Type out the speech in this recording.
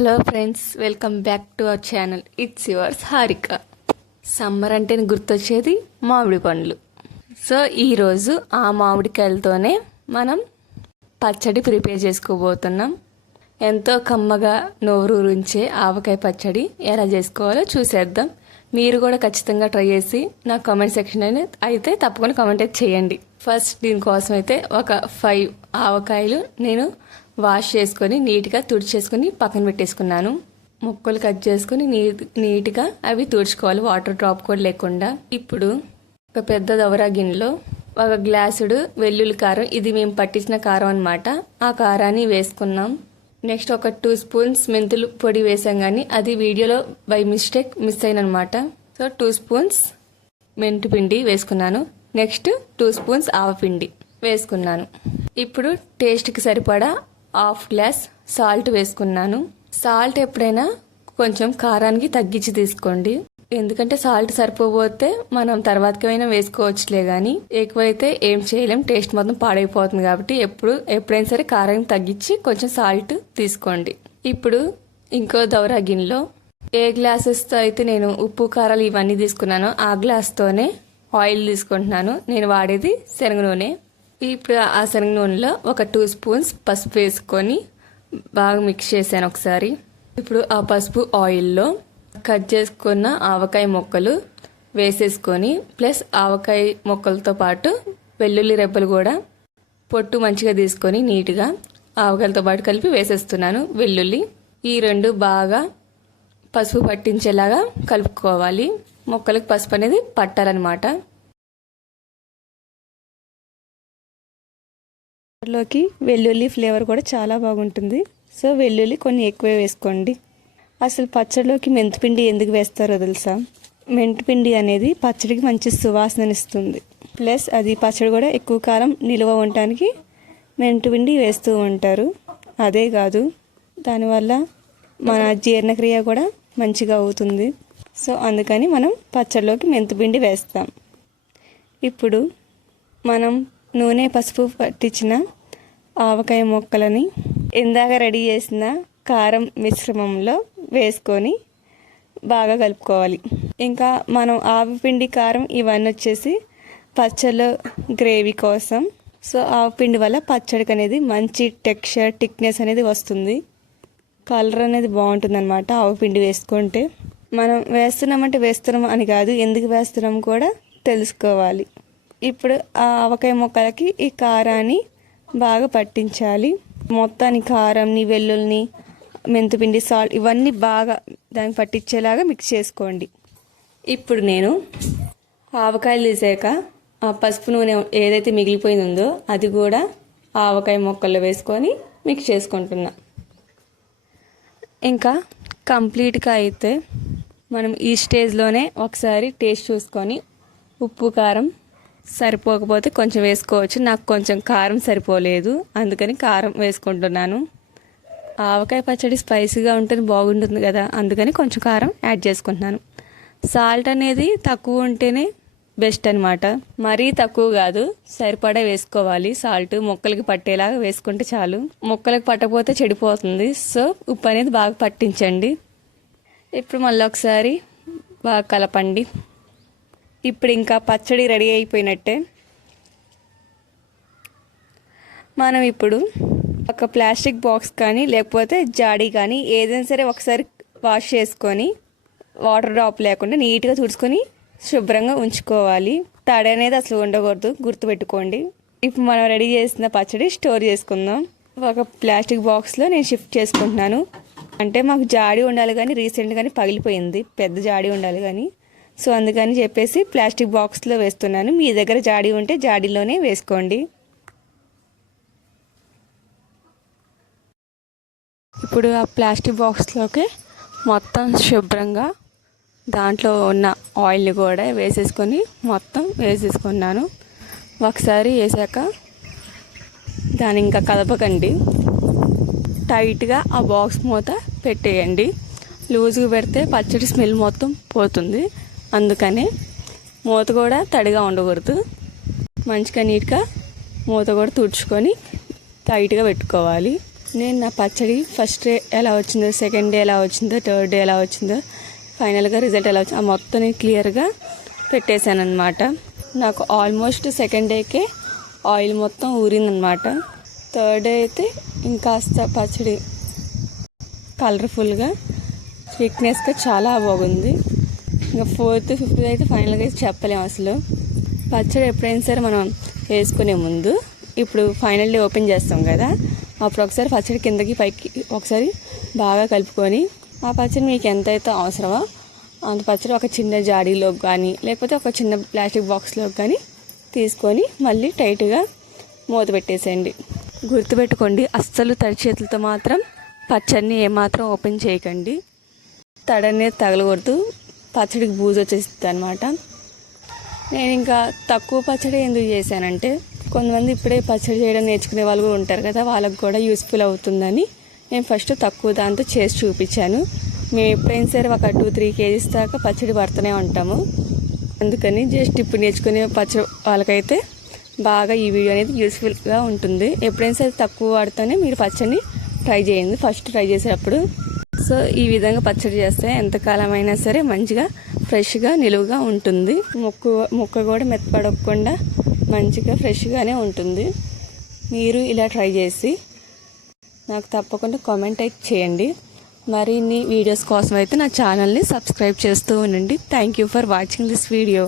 Hello friends, welcome back to our channel. It's yours Harika. Summer అంటే గుర్తొచ్చేది మామిడి పండ్లు. సో ఈరోజు ఆ మామిడికాయలతోనే మనం పచ్చడి ప్రిపేర్ చేసుకోబోతున్నాం. ఎంతో కమ్మగా నోరూరించే ఆవకాయ పచ్చడి ఎలా చేసుకోవాలో చూసేద్దాం. మీరు కూడా ఖచ్చితంగా ట్రై చేసి నా కామెంట్ సెక్షన్ అయితే తప్పకుండా కామెంట్ అయితే చేయండి. ఫస్ట్ దీనికోసం అయితే ఒక 5 ఆవకాయలు నేను వాష్ చేసుకొని నీట్గా తుడిచేసుకొని పక్కన పెట్టేసుకున్నాను. ముక్కలు కట్ చేసుకుని నీట్గా అవి తుడుచుకోవాలి, వాటర్ డ్రాప్ కూడా లేకుండా. ఇప్పుడు ఒక పెద్ద దవరా గిన్నెలో 1 గ్లాసుడు వెల్లుల్లి కారం, ఇది మేము పట్టించిన కారం అనమాట, ఆ కారాన్ని వేసుకున్నాం. నెక్స్ట్ ఒక 2 స్పూన్స్ మెంతులు పొడి వేసాం, కానీ అది వీడియోలో బై మిస్టేక్ మిస్ అయినమాట. సో 2 స్పూన్స్ మెంతి పిండి వేసుకున్నాను. నెక్స్ట్ 2 స్పూన్స్ ఆవపిండి వేసుకున్నాను. ఇప్పుడు టేస్ట్కి సరిపడా 1/2 గ్లాస్ సాల్ట్ వేసుకున్నాను. సాల్ట్ ఎప్పుడైనా కొంచెం కారానికి తగ్గించి తీసుకోండి, ఎందుకంటే సాల్ట్ సరిపోతే మనం తర్వాతకైనా వేసుకోవచ్చులే, కానీ ఎక్కువైతే ఏం చేయలేం, టేస్ట్ మొత్తం పాడైపోతుంది. కాబట్టి ఎప్పుడైనా సరే కారానికి తగ్గించి కొంచెం సాల్ట్ తీసుకోండి. ఇప్పుడు ఇంకో దవరా గిన్నెలో ఏ గ్లాసెస్తో అయితే నేను ఉప్పు కారాలు ఇవన్నీ తీసుకున్నానో ఆ గ్లాస్తోనే ఆయిల్ తీసుకుంటున్నాను. నేను వాడేది శనగ నూనె. ఇప్పుడు ఆ శనగ నూనెలో ఒక 2 స్పూన్స్ పసుపు వేసుకొని బాగా మిక్స్ చేశాను ఒకసారి. ఇప్పుడు ఆ పసుపు ఆయిల్లో కట్ చేసుకున్న ఆవకాయ ముక్కలు వేసేసుకొని, ప్లస్ ఆవకాయ ముక్కలతో పాటు వెల్లుల్లి రెబ్బలు కూడా పొట్టు మంచిగా తీసుకొని నీట్గా ఆవకాయలతో పాటు కలిపి వేసేస్తున్నాను. వెల్లుల్లి ఈ 2 బాగా పసుపు పట్టించేలాగా కలుపుకోవాలి. ముక్కలకు పసుపు అనేది పట్టాలన్నమాట. లోకి వెల్లుల్లి ఫ్లేవర్ కూడా చాలా బాగుంటుంది. సో వెల్లుల్లి కొన్ని ఎక్కువే వేసుకోండి. అసలు పచ్చడిలోకి మెంతిపిండి ఎందుకు వేస్తారో తెలుసా? మెంతిపిండి అనేది పచ్చడికి మంచి సువాసననిస్తుంది. ప్లస్ అది పచ్చడి కూడా ఎక్కువ కాలం నిల్వ ఉండటానికి మెంతిపిండి వేస్తూ ఉంటారు. అదే కాదు, దానివల్ల మన జీర్ణక్రియ కూడా మంచిగా అవుతుంది. సో అందుకని మనం పచ్చడిలోకి మెంతిపిండి వేస్తాం. ఇప్పుడు మనం నూనె పసుపు పట్టించిన ఆవకాయ ముక్కలని ఇందాక రెడీ చేసిన కారం మిశ్రమంలో వేసుకొని బాగా కలుపుకోవాలి. ఇంకా మనం ఆవపిండి కారం ఇవన్నీ వచ్చేసి పచ్చడిలో గ్రేవీ కోసం. సో ఆవపిండి వల్ల పచ్చడికి అనేది మంచి టెక్స్చర్, థిక్నెస్ అనేది వస్తుంది. కలర్ అనేది బాగుంటుంది అనమాట ఆవపిండి వేసుకుంటే. మనం వేస్తున్నామంటే వేస్తున్నాం అని కాదు, ఎందుకు వేస్తున్నాం కూడా తెలుసుకోవాలి. ఇప్పుడు ఆ ఆవకాయ ముక్కలకి ఈ కారాన్ని బాగా పట్టించాలి. మొత్తాన్ని కారంని, వెల్లుల్ని, మెంతిపిండి, సాల్ట్ ఇవన్నీ బాగా దానికి పట్టించేలాగా మిక్స్ చేసుకోండి. ఇప్పుడు నేను ఆవకాయలు తీసాక ఆ పసుపు నూనె ఏదైతే మిగిలిపోయిందో అది కూడా ఆవకాయ ముక్కల్లో వేసుకొని మిక్స్ చేసుకుంటున్నా. ఇంకా కంప్లీట్గా అయితే మనం ఈ స్టేజ్లోనే ఒకసారి టేస్ట్ చూసుకొని ఉప్పు కారం సరిపోకపోతే కొంచెం వేసుకోవచ్చు. నాకు కొంచెం కారం సరిపోలేదు, అందుకని కారం వేసుకుంటున్నాను. ఆవకాయ పచ్చడి స్పైసీగా ఉంటేనే బాగుంటుంది కదా, అందుకని కొంచెం కారం యాడ్ చేసుకుంటున్నాను. సాల్ట్ అనేది తక్కువ ఉంటేనే బెస్ట్ అనమాట, మరీ తక్కువ కాదు, సరిపడా వేసుకోవాలి. సాల్ట్ ముక్కలకి పట్టేలాగా వేసుకుంటే చాలు. ముక్కలకి పట్టకపోతే చెడిపోతుంది. సో ఉప్పు అనేది బాగా పట్టించండి. ఇప్పుడు మళ్ళీ ఒకసారి బాగా కలపండి. ఇప్పుడు ఇంకా పచ్చడి రెడీ అయిపోయినట్టే. మనం ఇప్పుడు ఒక ప్లాస్టిక్ బాక్స్ కానీ లేకపోతే జాడీ కానీ ఏదైనా సరే ఒకసారి వాష్ చేసుకొని వాటర్ డ్రాప్ లేకుండా నీట్గా తుడుచుకొని శుభ్రంగా ఉంచుకోవాలి. తడి అనేది అసలు ఉండకూడదు, గుర్తుపెట్టుకోండి. ఇప్పుడు మనం రెడీ చేసిన పచ్చడి స్టోర్ చేసుకుందాం. ఒక ప్లాస్టిక్ బాక్స్లో నేను షిఫ్ట్ చేసుకుంటున్నాను. అంటే మాకు జాడీ ఉండాలి, కానీ రీసెంట్గానే పగిలిపోయింది, పెద్ద జాడీ ఉండాలి కానీ. సో అందుకని చెప్పేసి ప్లాస్టిక్ బాక్స్లో వేస్తున్నాను. మీ దగ్గర జాడీ ఉంటే జాడీలోనే వేసుకోండి. ఇప్పుడు ఆ ప్లాస్టిక్ బాక్స్లోకి మొత్తం శుభ్రంగా దాంట్లో ఉన్న ఆయిల్ని కూడా వేసేసుకొని మొత్తం వేసేసుకున్నాను. ఒకసారి వేసాక దాన్ని ఇంకా కదపకండి, టైట్గా ఆ బాక్స్ మూత పెట్టేయండి. లూజ్గా పెడితే పచ్చడి స్మెల్ మొత్తం పోతుంది, అందుకనే మూత కూడా తడిగా ఉండకూడదు. మంచిగా నీట్గా మూత కూడా తుడుచుకొని టైట్గా పెట్టుకోవాలి. నేను నా పచ్చడి ఫస్ట్ డే ఎలా వచ్చిందో, సెకండ్ డే ఎలా వచ్చిందో, థర్డ్ డే ఎలా వచ్చిందో, ఫైనల్గా రిజల్ట్ ఎలా వచ్చిందో ఆ మొత్తం నేను క్లియర్గా పెట్టేశాను అనమాట. నాకు ఆల్మోస్ట్ సెకండ్ డేకే ఆయిల్ మొత్తం ఊరిందనమాట. థర్డ్ డే అయితే ఇంకాస్త పచ్చడి కలర్ఫుల్గా స్వీట్నెస్గా చాలా బాగుంది. ఇంకా ఫోర్త్ ఫిఫ్త్ అయితే ఫైనల్గా అయితే చెప్పలేము అసలు. పచ్చడి ఎప్పుడైనా సరే మనం వేసుకునే ముందు ఇప్పుడు ఫైనల్ డే ఓపెన్ చేస్తాం కదా, అప్పుడు ఒకసారి పచ్చడి కిందకి పైకి ఒకసారి బాగా కలుపుకొని ఆ పచ్చడి మీకు ఎంతైతే అవసరమో అంత పచ్చడి ఒక చిన్న జాడీలోకి కానీ లేకపోతే ఒక చిన్న ప్లాస్టిక్ బాక్స్లోకి కానీ తీసుకొని మళ్ళీ టైట్గా మూత పెట్టేసేయండి. గుర్తుపెట్టుకోండి, అస్సలు తడి చేతులతో మాత్రం పచ్చడిని ఏమాత్రం ఓపెన్ చేయకండి. తడనేది తగలకూడదు, పచ్చడికి బూజు వచ్చేస్తుంది అనమాట. నేను ఇంకా తక్కువ పచ్చడి ఎందుకు చేశానంటే కొంతమంది ఇప్పుడే పచ్చడి చేయడం నేర్చుకునే వాళ్ళు కూడా ఉంటారు కదా, వాళ్ళకు కూడా యూస్ఫుల్ అవుతుందని నేను ఫస్ట్ తక్కువ దాంతో చేసి చూపించాను. మేము ఎప్పుడైనా సరే ఒక 2-3 కేజీస్ దాకా పచ్చడి పడుతూనే ఉంటాము. అందుకని జస్ట్ ఇప్పుడు నేర్చుకునే పచ్చడి వాళ్ళకైతే బాగా ఈ వీడియో అనేది యూస్ఫుల్గా ఉంటుంది. ఎప్పుడైనా సరే తక్కువ వాడితేనే మీరు పచ్చడిని ట్రై చేయండి ఫస్ట్ ట్రై చేసేటప్పుడు. సో ఈ విధంగా పచ్చడి చేస్తే ఎంతకాలం అయినా సరే మంచిగా ఫ్రెష్గా నిలువుగా ఉంటుంది. ముక్క కూడా మెత్తపడకుండా మంచిగా ఫ్రెష్గానే ఉంటుంది. మీరు ఇలా ట్రై చేసి నాకు తప్పకుండా కామెంట్ అయితే చేయండి. మరిన్ని వీడియోస్ కోసం అయితే నా ఛానల్ని సబ్స్క్రైబ్ చేస్తూ ఉండండి. Thank you for watching this video.